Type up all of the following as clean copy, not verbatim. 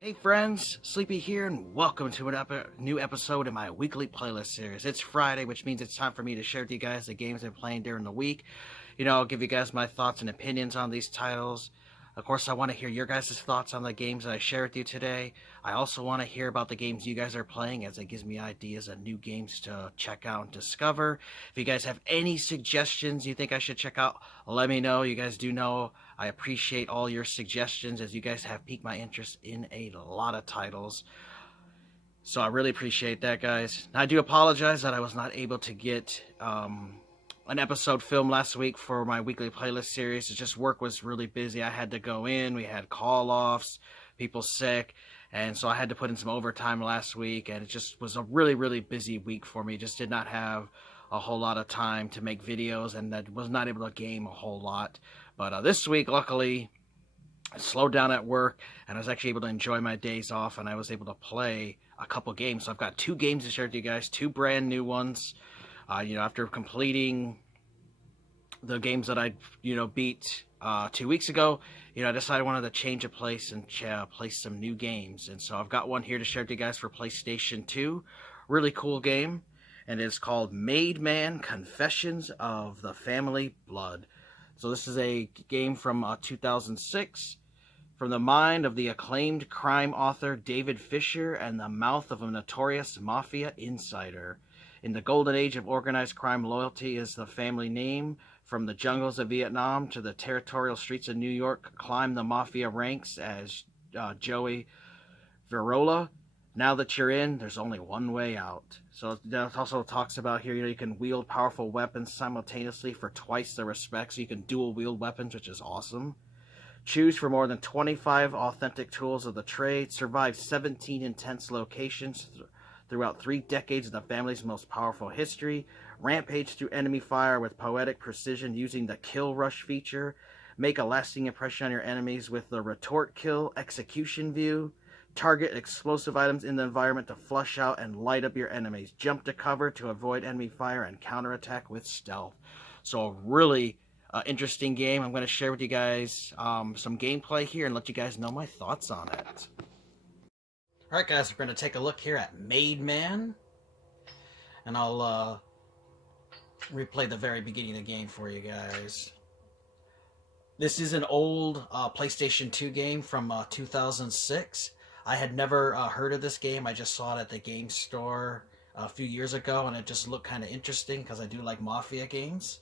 Hey friends, Sleepy here, and welcome to a new episode of my weekly playlist series. It's Friday, which means it's time for me to share with you guys the games I've been playing during the week. I'll give you guys my thoughts and opinions on these titles. Of course, I want to hear your guys' thoughts on the games that I share with you today. I also want to hear about the games you guys are playing, as it gives me ideas of new games to check out and discover. If you guys have any suggestions you think I should check out, let me know. You guys do know I appreciate all your suggestions, as you guys have piqued my interest in a lot of titles. So I really appreciate that, guys. I do apologize that I was not able to get an episode filmed last week for my weekly playlist series. It's just work was really busy. I had to go in. We had call-offs, people sick, and so I had to put in some overtime last week, and it just was a really, really busy week for me. Just did not have a whole lot of time to make videos, and I was not able to game a whole lot. But this week, luckily, I slowed down at work, and I was actually able to enjoy my days off, and I was able to play a couple games. So I've got two games to share with you guys, two brand new ones. After completing the games that I, beat 2 weeks ago, I decided I wanted to change a place and play some new games. And so I've got one here to share with you guys for PlayStation 2. Really cool game. And it's called Made Man Confessions of the Family Blood. So this is a game from 2006. From the mind of the acclaimed crime author David Fisher and the mouth of a notorious mafia insider. In the golden age of organized crime, loyalty is the family name. From the jungles of Vietnam to the territorial streets of New York, climb the mafia ranks as Joey Verola. Now that you're in, there's only one way out. So it also talks about here, you can wield powerful weapons simultaneously for twice the respect. So you can dual wield weapons, which is awesome. Choose for more than 25 authentic tools of the trade. Survive 17 intense locations throughout 3 decades of the family's most powerful history. Rampage through enemy fire with poetic precision using the kill rush feature. Make a lasting impression on your enemies with the retort kill execution view. Target explosive items in the environment to flush out and light up your enemies. Jump to cover to avoid enemy fire and counterattack with stealth. So a really interesting game. I'm going to share with you guys some gameplay here and let you guys know my thoughts on it. Alright guys, we're going to take a look here at Made Man. And I'll replay the very beginning of the game for you guys. This is an old PlayStation 2 game from 2006. I had never heard of this game. I just saw it at the game store a few years ago, and it just looked kind of interesting because I do like Mafia games.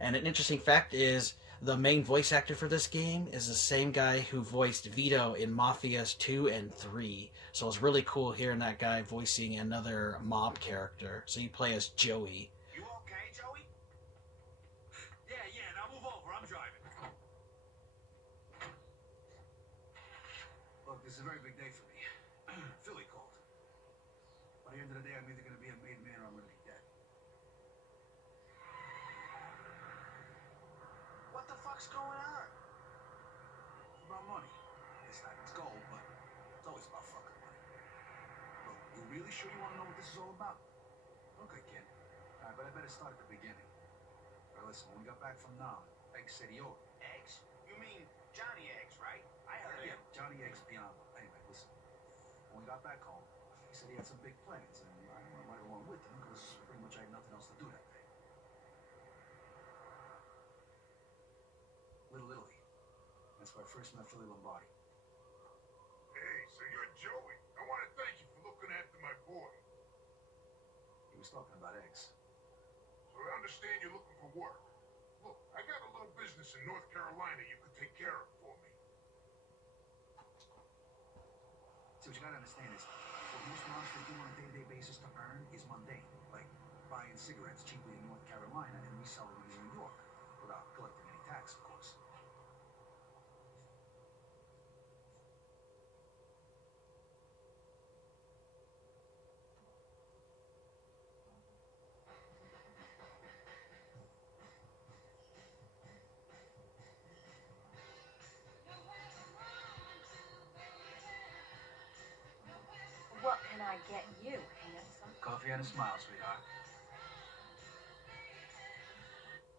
And an interesting fact is the main voice actor for this game is the same guy who voiced Vito in Mafias 2 and 3. So it's really cool hearing that guy voicing another mob character. So you play as Joey. You okay, Joey? Yeah, now move over. I'm driving. Look, this is a very big day for me. Philly called. By the end of the day, I'm either going to be a made man or I'm going to be dead. What the fuck's going on? It's about money. This time it's gold, but it's always about fucking money. Look, you really sure you want to know what this is all about? Okay, kid. All right, but I better start at the beginning. All right, listen, when we got back from Nam, Eggs said he owed. Eggs? You mean Johnny Eggs, right? I heard him. Yeah, Johnny Eggs Piano. Anyway, listen. When we got back home, he said he had some big plans, and I went right along with him because pretty much I had nothing else to do that day. Little Italy. That's where I first met Philly Lombardi. Hey, so you're Joey. I want to thank you for looking after my boy. He was talking about eggs. So I understand you're looking for work. Look, I got a little business in North Carolina you could take care of for me. See, what you gotta understand is, what most monsters do on a day-to-day basis to earn is mundane. Like buying cigarettes cheaply in North Carolina and reselling them in New York, without collecting any tax, of course. What can I get you, handsome? Coffee and a smile, sweetheart.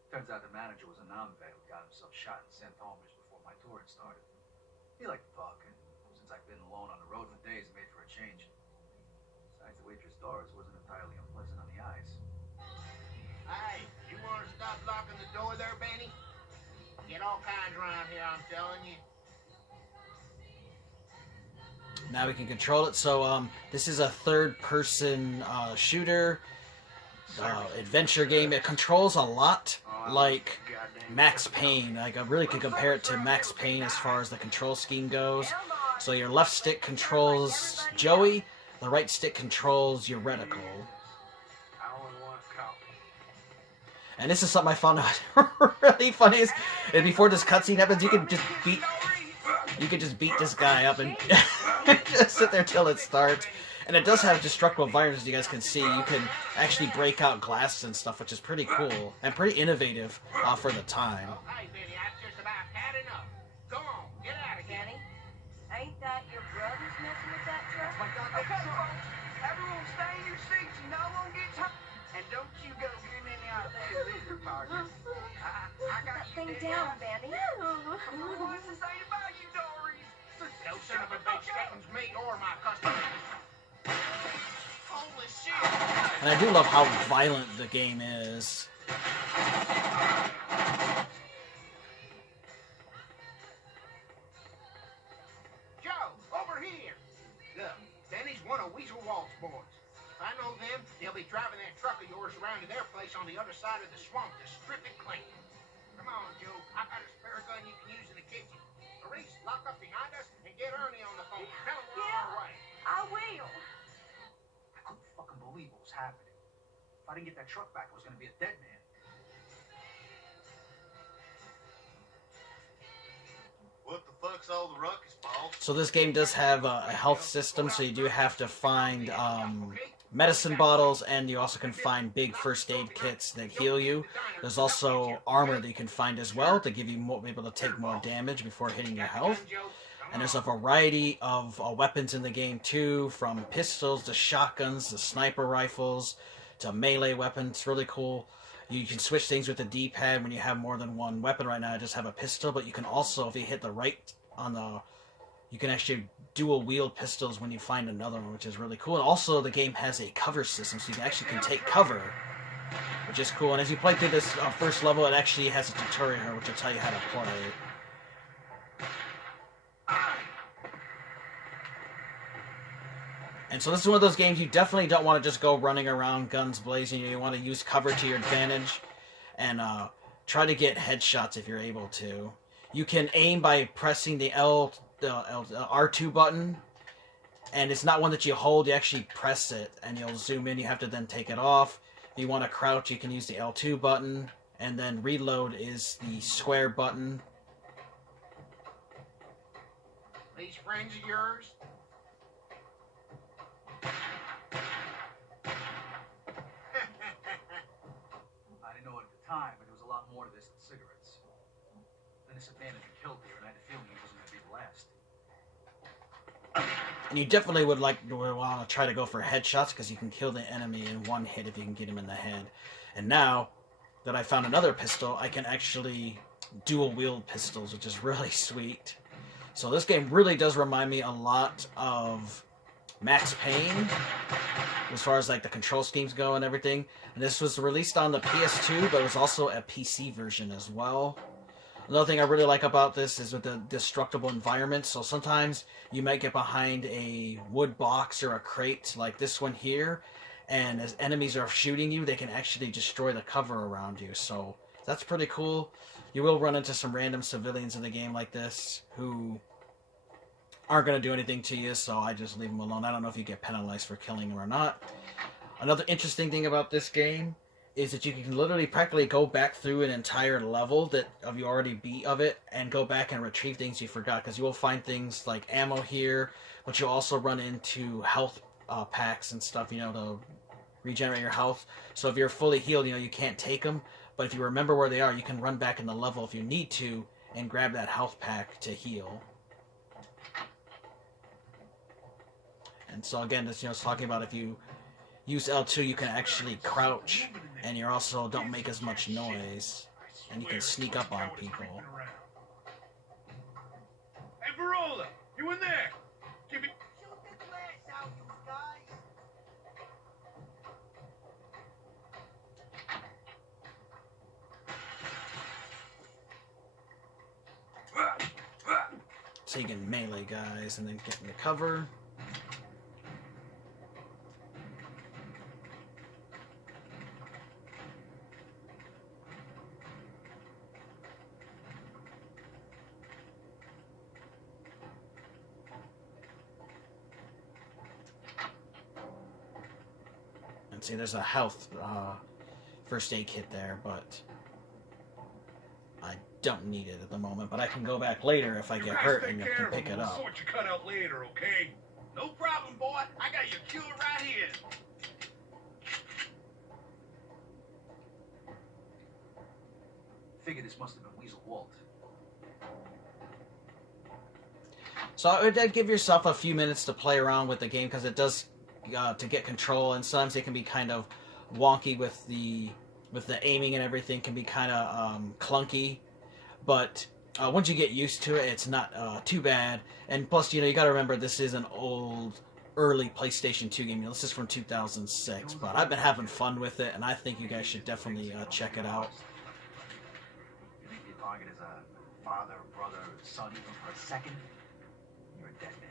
Turns out the manager was a non-vet who got himself shot and sent home just before my touring started. He liked to talk, and since I've been alone on the road guards wasn't entirely unpleasant on the eyes. Hey, you want to stop locking the door there, Benny? Get all kinds around here, I'm telling you. Now we can control it. So this is a third-person shooter adventure game. It controls a lot like Max Payne. Like I really could compare it to Max Payne as far as the control scheme goes. So your left stick controls Joey, the right stick controls your reticle. And this is something I found out really funny is before this cutscene happens, you can just beat this guy up and just sit there till it starts. And it does have destructible viruses, as you guys can see. You can actually break out glass and stuff, which is pretty cool and pretty innovative for the time. Oh, hey, Benny, I've just about had enough. Go on, get out of here. Benny, ain't that your brothers messing with that truck? Okay, folks, everyone stay in your seats. You no one gets hurt. And don't you go getting any ideas either, partner. I got That you thing dead down, out. Benny. What's to say about you, Dories? No son of a bitch threatens me or my customers. Holy shit! And I do love how violent the game is. Joe, over here! Look, Benny's one of Weasel Walt's boys. If I know them, they'll be driving that truck of yours around to their place on the other side of the swamp to strip it clean. Come on, Joe. I got a spare gun you can use in the kitchen. Maurice, lock up behind us and get Ernie on the phone. Tell him we're on our way. I will. I couldn't fucking believe what was happening. If I didn't get that truck back, I was gonna be a dead man. What the fuck's all the ruckus, Paul? So this game does have a health system, so you do have to find medicine bottles, and you also can find big first aid kits that heal you. There's also armor that you can find as well to give you more, be able to take more damage before hitting your health. And there's a variety of weapons in the game too, from pistols to shotguns to sniper rifles to melee weapons. It's really cool. You can switch things with the D-pad when you have more than one weapon. Right now I just have a pistol, but you can also, if you hit the right on the... You can actually dual wield pistols when you find another one, which is really cool. And also the game has a cover system, so you actually can take cover, which is cool. And as you play through this first level, it actually has a tutorial here, which will tell you how to play. And so this is one of those games you definitely don't want to just go running around guns blazing. You want to use cover to your advantage and try to get headshots if you're able to. You can aim by pressing the R2 button, and it's not one that you hold, you actually press it and you'll zoom in. You have to then take it off. If you want to crouch, you can use the L2 button, and then reload is the square button. These friends of yours? I didn't know it at the time, but there was a lot more to this than cigarettes. Then this abandoned and killed here, and I had a feeling it wasn't going to be the last. And you definitely would want to try to go for headshots, because you can kill the enemy in one hit if you can get him in the head. And now that I found another pistol, I can actually dual wield pistols, which is really sweet. So this game really does remind me a lot of Max Payne, as far as like the control schemes go and everything. And this was released on the PS2, but it was also a PC version as well. Another thing I really like about this is with the destructible environment. So sometimes you might get behind a wood box or a crate like this one here, and as enemies are shooting you, they can actually destroy the cover around you. So that's pretty cool. You will run into some random civilians in the game like this who aren't going to do anything to you, so I just leave them alone. I don't know if you get penalized for killing them or not. Another interesting thing about this game is that you can literally practically go back through an entire level that you already beat of it and go back and retrieve things you forgot, because you will find things like ammo here, but you'll also run into health packs and stuff, you know, to regenerate your health. So if you're fully healed, you know, you can't take them, but if you remember where they are, you can run back in the level if you need to and grab that health pack to heal. And so again, this, you know, it's talking about if you use L2, you can actually crouch, and you also don't make as much noise, and you can sneak up on people. Hey, Verola, you in there? Give me... Shoot the glass out, you guys. so you can melee guys and then get in the cover. And see, there's a health first aid kit there, but I don't need it at the moment. But I can go back later if I get hurt and can pick it up. We'll sort your cut out later, okay? No problem, boy. I got your cure right here. Figure this must have been Weasel Walt. So I would give yourself a few minutes to play around with the game, because it does to get control, and sometimes it can be kind of wonky with the aiming and everything, can be kind of clunky, but once you get used to it, it's not too bad. And plus, you got to remember, this is an early PlayStation 2 game. This is from 2006, but I've been having fun with it, and I think you guys should definitely check it out. You think your target is a father, brother, son, even for a second? You're a dead man.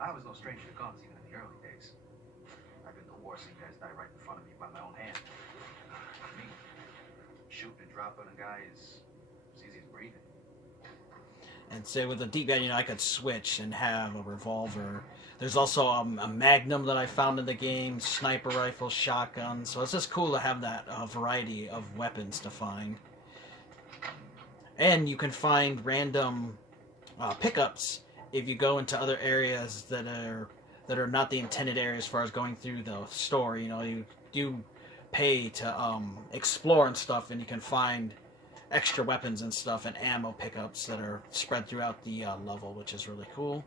I was no stranger to guns even in the early days. I've been to war, seen guys die right in front of me by my own hand. Me, shooting and dropping a guy is as easy as breathing. And say with the D-pad, I could switch and have a revolver. There's also a Magnum that I found in the game, sniper rifle, shotgun. So it's just cool to have that variety of weapons to find. And you can find random pickups if you go into other areas that are not the intended area as far as going through the store. You do pay to explore and stuff, and you can find extra weapons and stuff and ammo pickups that are spread throughout the level, which is really cool.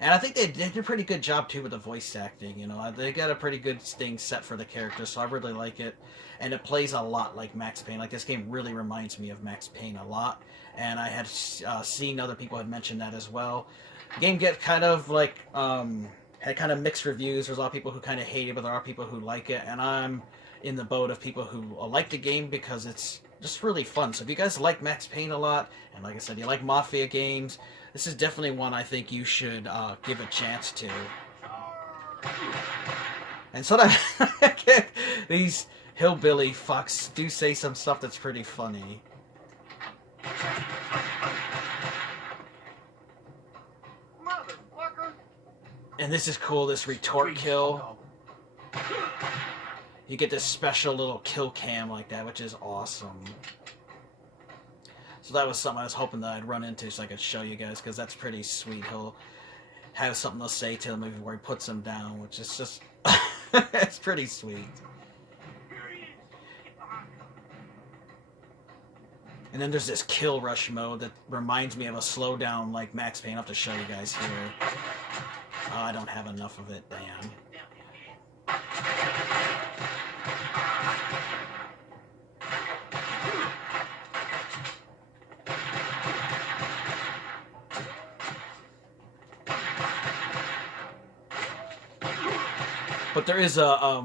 And I think they did a pretty good job too with the voice acting. They got a pretty good thing set for the character, so I really like it. And it plays a lot like Max Payne. Like, this game really reminds me of Max Payne a lot, and I had seen other people had mentioned that as well. The game get kind of like had kind of mixed reviews. There's a lot of people who kind of hate it, but there are people who like it, and I'm in the boat of people who like the game because it's just really fun. So if you guys like Max Payne a lot, and like I said, you like Mafia games, this is definitely one I think you should give a chance to. And sometimes these hillbilly fucks do say some stuff that's pretty funny. Motherfucker. And this is cool, this retort kill. You get this special little kill cam like that, which is awesome. So that was something I was hoping that I'd run into so I could show you guys, because that's pretty sweet. He'll have something to say to him where he puts him down, which is just... it's pretty sweet. And then there's this kill rush mode that reminds me of a slowdown like Max Payne. I'll have to show you guys here. Oh, I don't have enough of it, damn. But there is a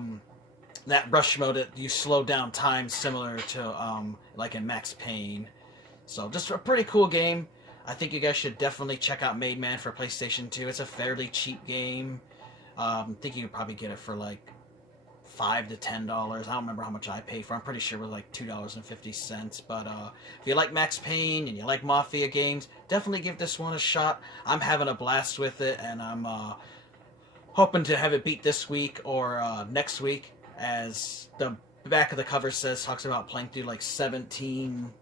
that rush mode that you slow down time similar to like in Max Payne. So just a pretty cool game. I think you guys should definitely check out Made Man for PlayStation 2. It's a fairly cheap game. I think you could probably get it for like $5 to $10. I don't remember how much I paid for it. I'm pretty sure it was like $2.50. But if you like Max Payne and you like Mafia games, definitely give this one a shot. I'm having a blast with it, and I'm hoping to have it beat this week or next week, as the back of the cover talks about playing through like 17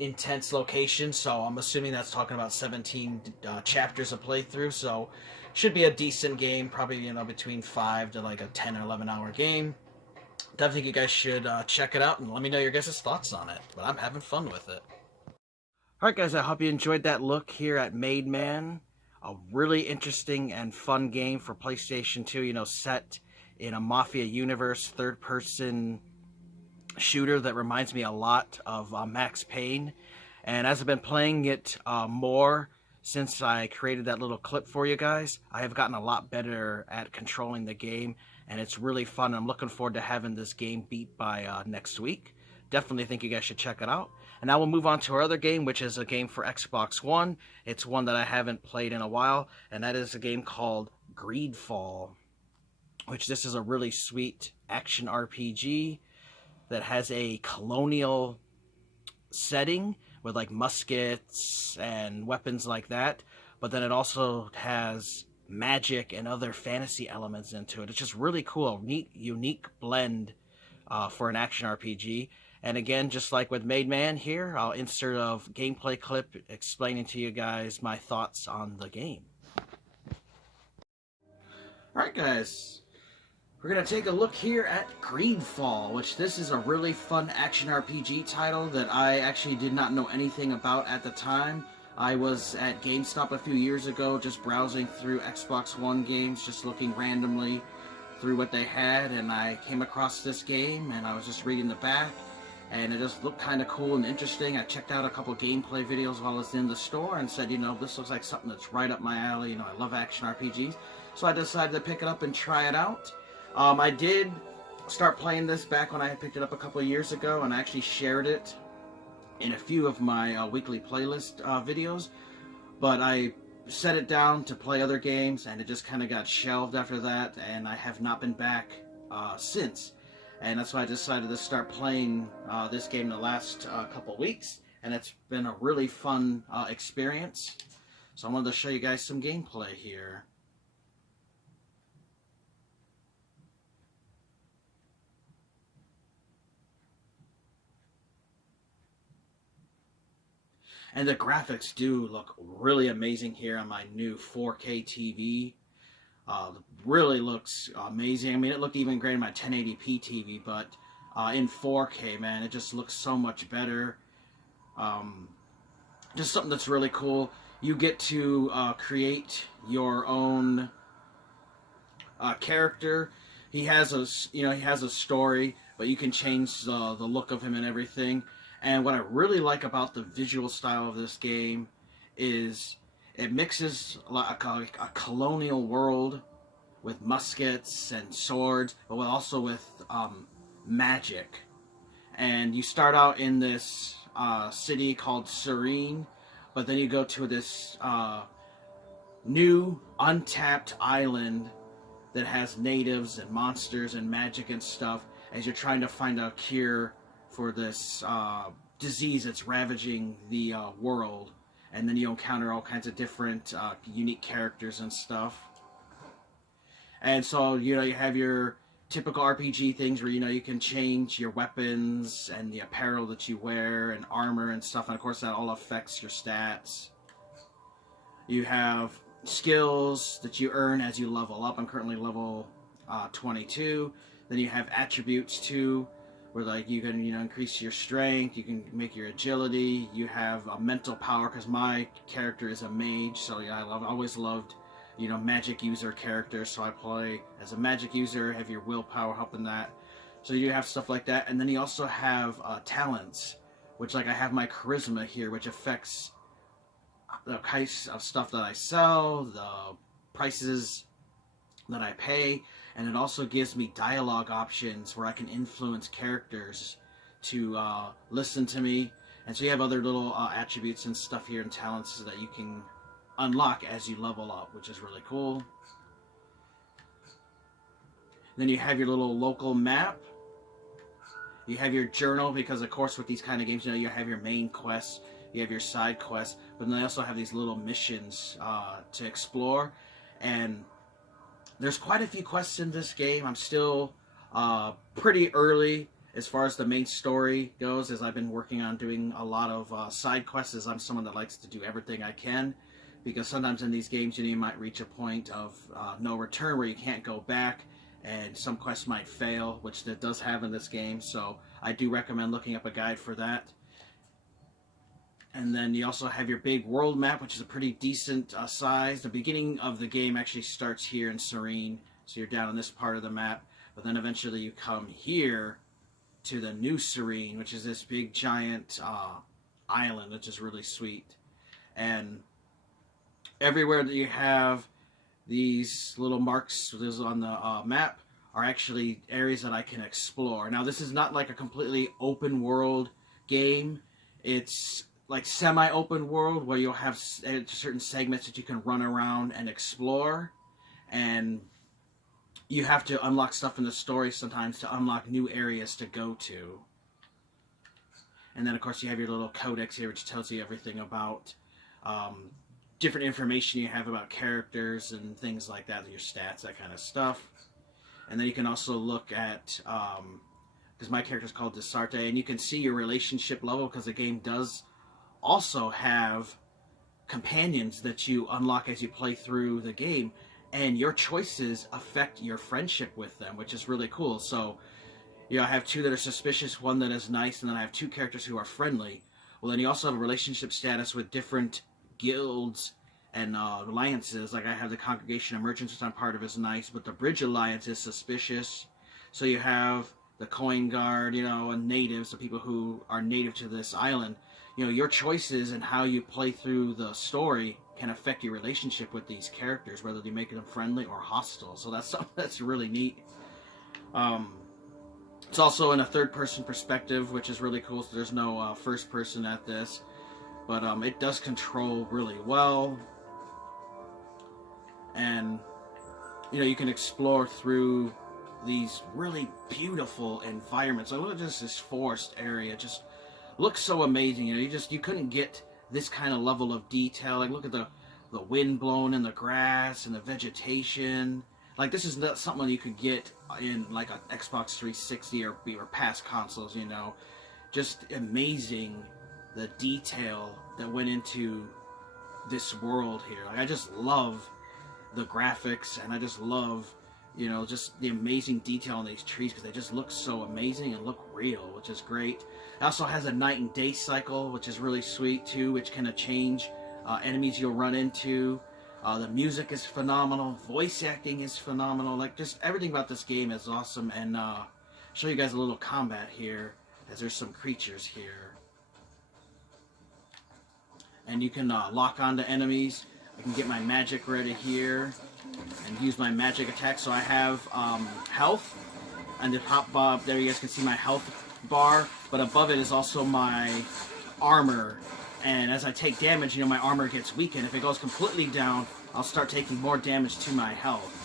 intense locations, so I'm assuming that's talking about 17 chapters of playthrough, so should be a decent game, probably between 5 to like a 10 or 11 hour game. Definitely think you guys should check it out and let me know your guys' thoughts on it, but I'm having fun with it. Alright guys, I hope you enjoyed that look here at Made Man. A really interesting and fun game for PlayStation 2, set in a Mafia universe, third-person shooter that reminds me a lot of Max Payne. And as I've been playing it more, since I created that little clip for you guys, I have gotten a lot better at controlling the game, and it's really fun. I'm looking forward to having this game beat by next week. Definitely think you guys should check it out. And now we'll move on to our other game, which is a game for Xbox One. It's one that I haven't played in a while, and that is a game called Greedfall, which this is a really sweet action RPG that has a colonial setting with like muskets and weapons like that, but then it also has magic and other fantasy elements into it. It's just really cool, neat, unique blend for an action RPG. And again, just like with Made Man here, I'll insert a gameplay clip explaining to you guys my thoughts on the game. Alright guys, we're going to take a look here at Greedfall, which this is a really fun action RPG title that I actually did not know anything about at the time. I was at GameStop a few years ago just browsing through Xbox One games, just looking randomly through what they had, and I came across this game and I was just reading the back, and it just looked kind of cool and interesting. I checked out a couple gameplay videos while I was in the store and said, you know, this looks like something that's right up my alley. You know, I love action RPGs. So I decided to pick it up and try it out. I did start playing this back when I had picked it up a couple of years ago, and I actually shared it in a few of my weekly playlist videos, but I set it down to play other games, and it just kind of got shelved after that, and I have not been back since. And that's why I decided to start playing this game in the last couple weeks, and it's been a really fun experience. So I wanted to show you guys some gameplay here. And the graphics do look really amazing here on my new 4K TV. Really looks amazing. I mean, it looked even great on my 1080p TV, but in 4K, man, it just looks so much better. Just something that's really cool. You get to create your own character. He has a story, but you can change the look of him and everything. And what I really like about the visual style of this game is it mixes like a colonial world with muskets and swords, but also with magic. And you start out in this city called Serene, but then you go to this new untapped island that has natives and monsters and magic and stuff as you're trying to find a cure for this disease that's ravaging the world. And then you encounter all kinds of different unique characters and stuff. And so, you know, you have your typical RPG things where, you know, you can change your weapons and the apparel that you wear and armor and stuff. And of course that all affects your stats. You have skills that you earn as you level up. I'm currently level 22. Then you have attributes too, where like you can, you know, increase your strength, you can make your agility, you have a mental power, because my character is a mage, so yeah, I always loved, you know, magic user characters, so I play as a magic user, have your willpower helping that. So you have stuff like that, and then you also have talents, which like I have my charisma here, which affects the price of stuff that I sell, the prices that I pay, and it also gives me dialogue options where I can influence characters to listen to me. And so you have other little attributes and stuff here and talents that you can unlock as you level up, which is really cool. Then you have your little local map. You have your journal, because of course with these kind of games, you know, you have your main quests, you have your side quests, but then they also have these little missions to explore. And there's quite a few quests in this game. I'm still pretty early as far as the main story goes, as I've been working on doing a lot of side quests, as I'm someone that likes to do everything I can, because sometimes in these games, you know, you might reach a point of no return where you can't go back, and some quests might fail, which that does have in this game, so I do recommend looking up a guide for that. And then you also have your big world map, which is a pretty decent size. The beginning of the game actually starts here in Serene, so you're down in this part of the map. But then eventually you come here to the new Serene, which is this big giant island, which is really sweet. And everywhere that you have these little marks on the map are actually areas that I can explore. Now, this is not like a completely open world game. It's like semi-open world where you'll have certain segments that you can run around and explore, and you have to unlock stuff in the story sometimes to unlock new areas to go to. And then, of course, you have your little codex here, which tells you everything about different information you have about characters and things like that, your stats, that kind of stuff. And then you can also look at, because my character is called Desarte, and you can see your relationship level, because the game does also have companions that you unlock as you play through the game, and your choices affect your friendship with them, which is really cool. So, you know, I have two that are suspicious, one that is nice, and then I have two characters who are friendly. Well, then you also have a relationship status with different guilds and alliances. Like, I have the Congregation of Merchants, which I'm part of, is nice, but the Bridge Alliance is suspicious. So you have the Coin Guard, you know, and natives, the people who are native to this island. You know, your choices and how you play through the story can affect your relationship with these characters, whether you make them friendly or hostile. So that's something that's really neat. It's also in a third-person perspective, which is really cool, so there's no first person at this. But it does control really well. And, you know, you can explore through these really beautiful environments. Like, look at this forest area. Just looks so amazing. You know, you couldn't get this kind of level of detail. Like, look at the wind blowing in the grass and the vegetation. Like, this is not something you could get in, like, an Xbox 360 or past consoles, you know. Just amazing, the detail that went into this world here. Like, I just love the graphics, and I just love, you know, just the amazing detail on these trees, because they just look so amazing and look real, which is great. It also has a night and day cycle, which is really sweet, too, which can change enemies you'll run into. The music is phenomenal. Voice acting is phenomenal. Like, just everything about this game is awesome. And show you guys a little combat here, as there's some creatures here. And you can lock onto enemies. I can get my magic ready here and use my magic attack. So I have health. And the top bar, there you guys can see my health bar. But above it is also my armor. And as I take damage, you know, my armor gets weakened. If it goes completely down, I'll start taking more damage to my health.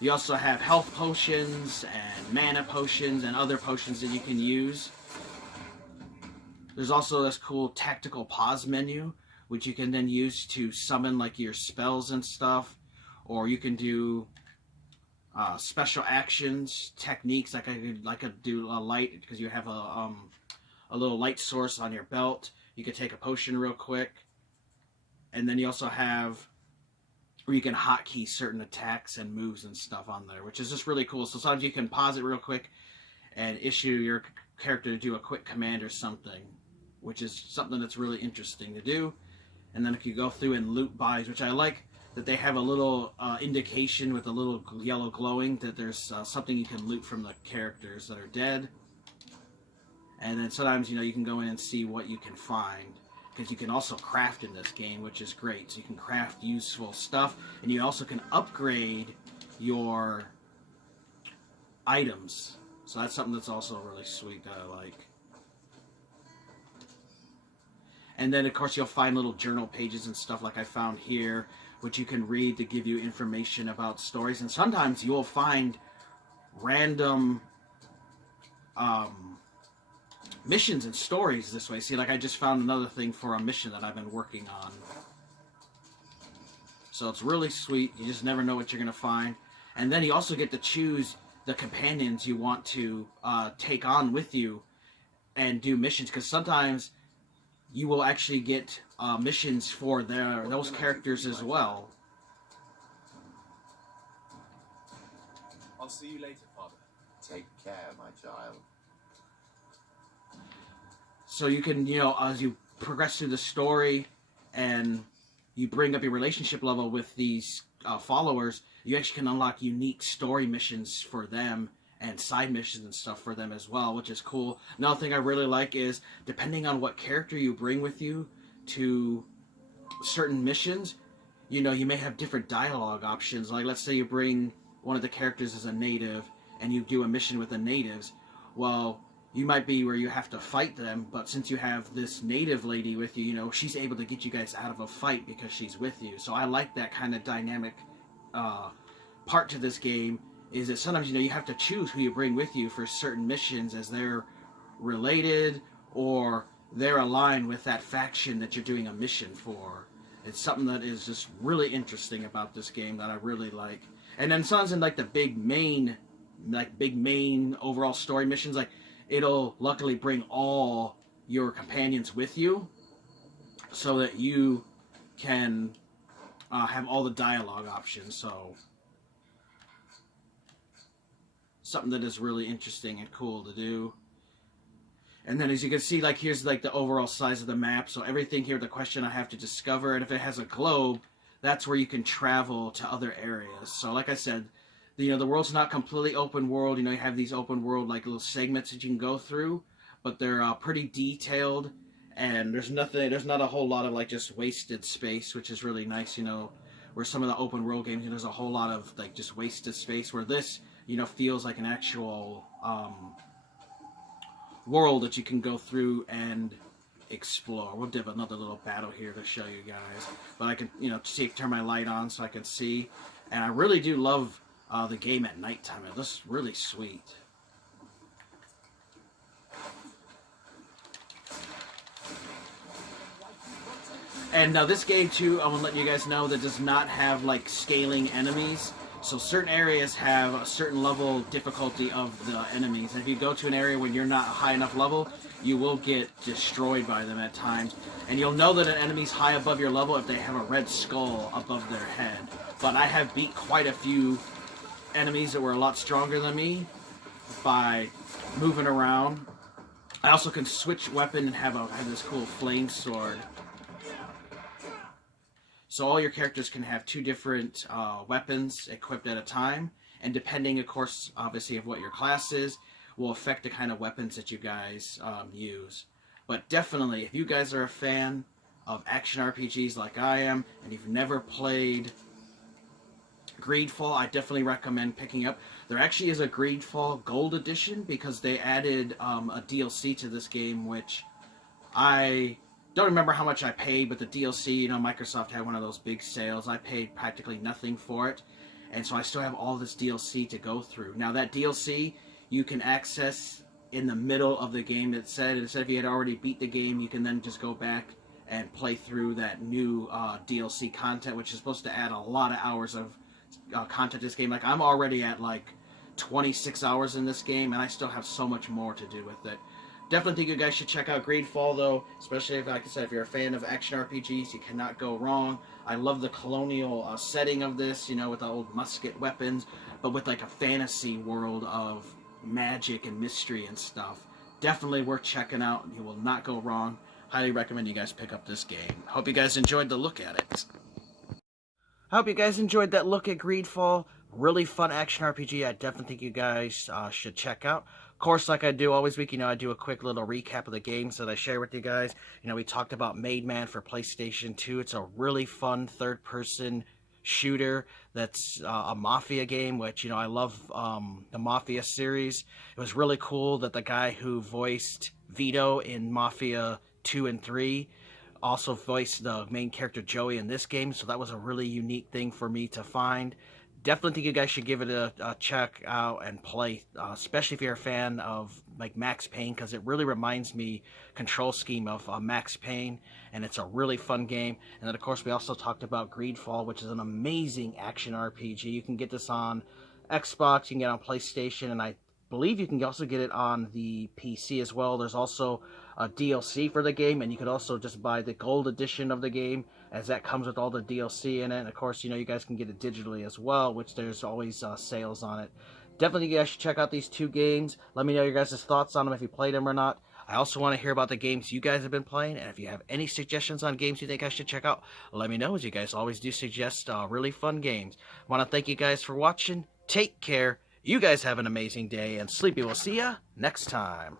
You also have health potions and mana potions and other potions that you can use. There's also this cool tactical pause menu, which you can then use to summon, like, your spells and stuff. Or you can do special actions, techniques, like I could do a light, because you have a little light source on your belt. You can take a potion real quick. And then you also have where you can hotkey certain attacks and moves and stuff on there, which is just really cool. So sometimes you can pause it real quick and issue your character to do a quick command or something, which is something that's really interesting to do. And then if you go through and loot buys, which I like that they have a little indication with a little yellow glowing that there's something you can loot from the characters that are dead. And then sometimes, you know, you can go in and see what you can find, because you can also craft in this game, which is great. So you can craft useful stuff, and you also can upgrade your items. So that's something that's also really sweet that I like. And then, of course, you'll find little journal pages and stuff like I found here, which you can read to give you information about stories. And sometimes you'll find random missions and stories this way. See, like, I just found another thing for a mission that I've been working on. So it's really sweet. You just never know what you're going to find. And then you also get to choose the companions you want to take on with you and do missions, because sometimes you will actually get missions for those characters as well. I'll see you later, Father. Take care, my child. So you can, you know, as you progress through the story and you bring up your relationship level with these followers, you actually can unlock unique story missions for them and side missions and stuff for them as well, which is cool. Another thing I really like is, depending on what character you bring with you to certain missions, you know, you may have different dialogue options. Like, let's say you bring one of the characters as a native, and you do a mission with the natives. Well, you might be where you have to fight them, but since you have this native lady with you, you know, she's able to get you guys out of a fight because she's with you. So I like that kind of dynamic part to this game, is that sometimes, you know, you have to choose who you bring with you for certain missions, as they're related or they're aligned with that faction that you're doing a mission for. It's something that is just really interesting about this game that I really like. And then sometimes in like the big main overall story missions, like, it'll luckily bring all your companions with you so that you can have all the dialogue options. So something that is really interesting and cool to do. And then as you can see, like, here's like the overall size of the map. So everything here, the question I have to discover, and if it has a globe, that's where you can travel to other areas. So like I said, you know, the world's not completely open world. You know, you have these open world like little segments that you can go through, but they're pretty detailed, and there's not a whole lot of like just wasted space, which is really nice. You know, where some of the open world games, you know, there's a whole lot of like just wasted space, where this, you know, feels like an actual world that you can go through and explore. We'll do another little battle here to show you guys, but I can, you know, turn my light on so I can see, and I really do love the game at nighttime. It looks really sweet. And now this game too, I want to let you guys know, that does not have like scaling enemies. So certain areas have a certain level difficulty of the enemies. And if you go to an area when you're not high enough level, you will get destroyed by them at times. And you'll know that an enemy's high above your level if they have a red skull above their head. But I have beat quite a few enemies that were a lot stronger than me by moving around. I also can switch weapon and have this cool flame sword. So all your characters can have two different weapons equipped at a time, and depending, of course, obviously, of what your class is, will affect the kind of weapons that you guys use. But definitely, if you guys are a fan of action RPGs like I am, and you've never played Greedfall, I definitely recommend picking up. There actually is a Greedfall Gold Edition, because they added a DLC to this game, which I don't remember how much I paid, but the DLC, you know, Microsoft had one of those big sales. I paid practically nothing for it, and so I still have all this DLC to go through. Now, that DLC you can access in the middle of the game. It said if you had already beat the game, you can then just go back and play through that new DLC content, which is supposed to add a lot of hours of content to this game. Like, I'm already at like 26 hours in this game, and I still have so much more to do with it. Definitely think you guys should check out Greedfall, though, especially if, like I said, if you're a fan of action RPGs, you cannot go wrong. I love the colonial setting of this, you know, with the old musket weapons, but with like a fantasy world of magic and mystery and stuff. Definitely worth checking out. You will not go wrong. Highly recommend you guys pick up this game. Hope you guys enjoyed the look at it. I hope you guys enjoyed that look at Greedfall. Really fun action RPG. I definitely think you guys should check out. Of course, like I do always week, you know, I do a quick little recap of the games that I share with you guys. You know, we talked about Made Man for PlayStation 2. It's a really fun third-person shooter that's a Mafia game, which, you know, I love the Mafia series. It was really cool that the guy who voiced Vito in Mafia 2 and 3 also voiced the main character Joey in this game, so that was a really unique thing for me to find. Definitely think you guys should give it a check out and play, especially if you're a fan of like Max Payne, because it really reminds me control scheme of Max Payne, and it's a really fun game. And then of course we also talked about Greedfall, which is an amazing action RPG. You can get this on Xbox, you can get it on PlayStation, and I believe you can also get it on the PC as well. There's also a DLC for the game, and you could also just buy the gold edition of the game, as that comes with all the DLC in it. And of course, you know, you guys can get it digitally as well, which there's always sales on it. Definitely you guys should check out these two games. Let me know your guys' thoughts on them, if you played them or not. I also want to hear about the games you guys have been playing, and if you have any suggestions on games you think I should check out, let me know, as you guys always do suggest really fun games. I want to thank you guys for watching. Take care. You guys have an amazing day, and Sleepy will see ya next time.